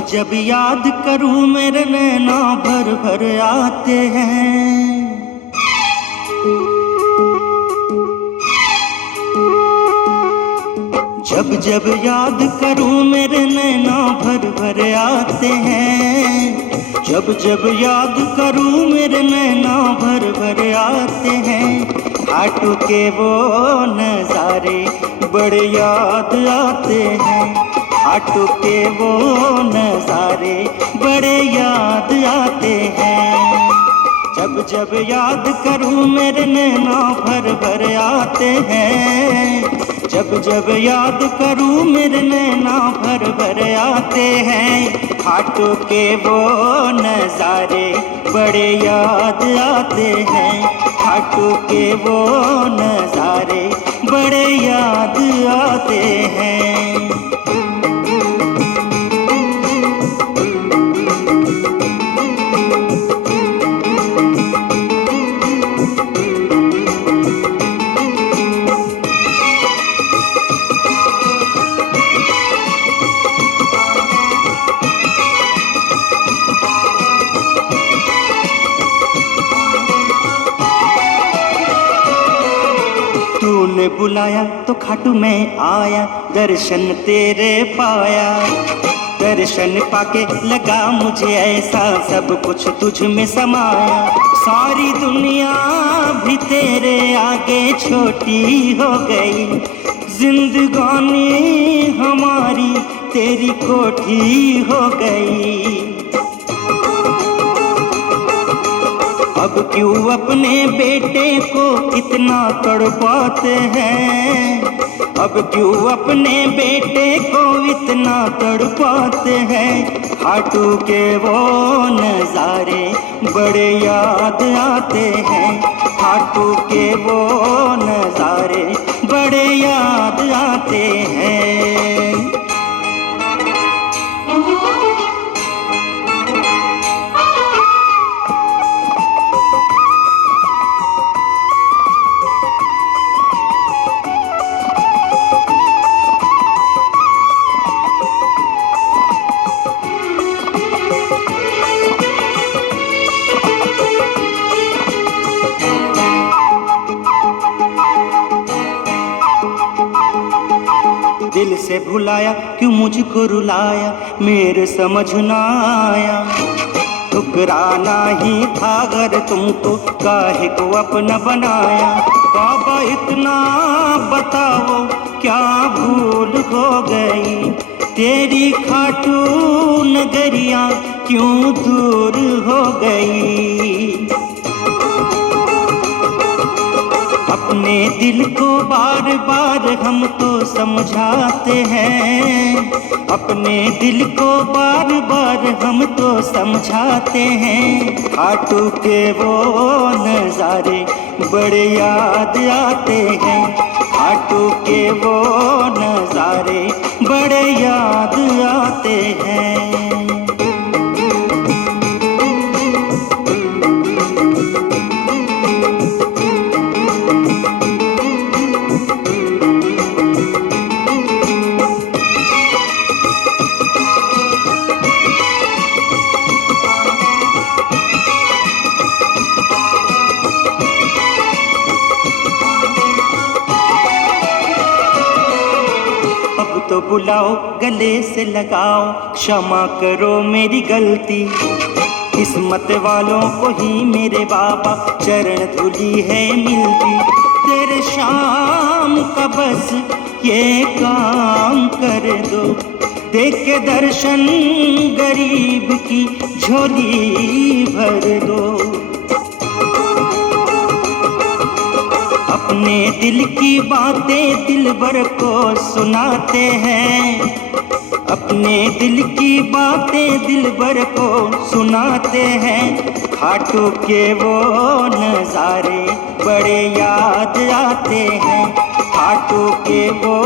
जब याद करूं मेरे नैना भर भर आते हैं। जब जब याद करूं मेरे नैना भर भर आते हैं। जब जब याद करूं मेरे नैना भर भर आते हैं। घाटों के वो नज़ारे बड़े याद आते हैं। घाटों के वो नज़ारे बड़े याद आते हैं। जब जब याद करूं मेरे नैना भर भर आते हैं। जब जब याद करूं मेरे नैना भर भर आते हैं। घाटों के वो नज़ारे बड़े याद आते हैं। घाटों के वो नज़ारे बड़े याद आते हैं। तूने बुलाया तो खाटू में आया, दर्शन तेरे पाया। दर्शन पाके लगा मुझे ऐसा सब कुछ तुझ में समाया। सारी दुनिया भी तेरे आगे छोटी हो गई। जिंदगानी हमारी तेरी कोठी हो गई। अब क्यों अपने बेटे को इतना तड़पाते हैं। अब क्यों अपने बेटे को इतना तड़पाते हैं। घाटों के वो नज़ारे बड़े याद आते हैं। घाटों के वो नज़ारे बड़े याद आते हैं। दिल से भुलाया क्यों मुझको रुलाया, मेरे समझ ना आया। ठुकराना ही था अगर तुमको, काहे को अपना बनाया। बाबा इतना बताओ क्या भूल हो गई। तेरी खाटू नगरिया क्यों दूर हो गई। अपने दिल को बार बार हम तो समझाते हैं। अपने दिल को बार बार हम तो समझाते हैं। घाटों के वो नज़ारे बड़े याद आते हैं। घाटों के वो नज़ारे बड़े याद आते हैं। तो बुलाओ गले से लगाओ, क्षमा करो मेरी गलती। किस्मत वालों को ही मेरे बाबा चरण धूली है मिलती। तेरे शाम का बस ये काम कर दो, देख के दर्शन गरीब की झोली भर दो। अपने दिल की बातें दिलबर को सुनाते हैं। अपने दिल की बातें दिलबर को सुनाते हैं। घाटों के वो नज़ारे बड़े याद आते हैं। घाटों के वो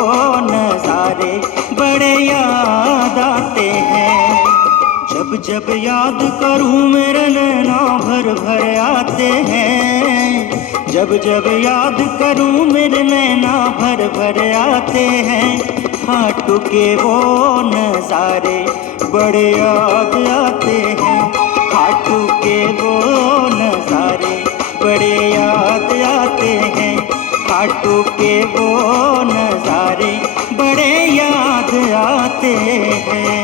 नज़ारे बड़े याद आते हैं। जब जब याद करूं मेरे नैना भर भर आते हैं। जब जब याद करूं मेरे नैना भर भर आते हैं। खाटू के वो नज़ारे बड़े याद आते हैं, खाटू के वो नज़ारे बड़े याद आते हैं, खाटू के वो नज़ारे बड़े याद आते हैं।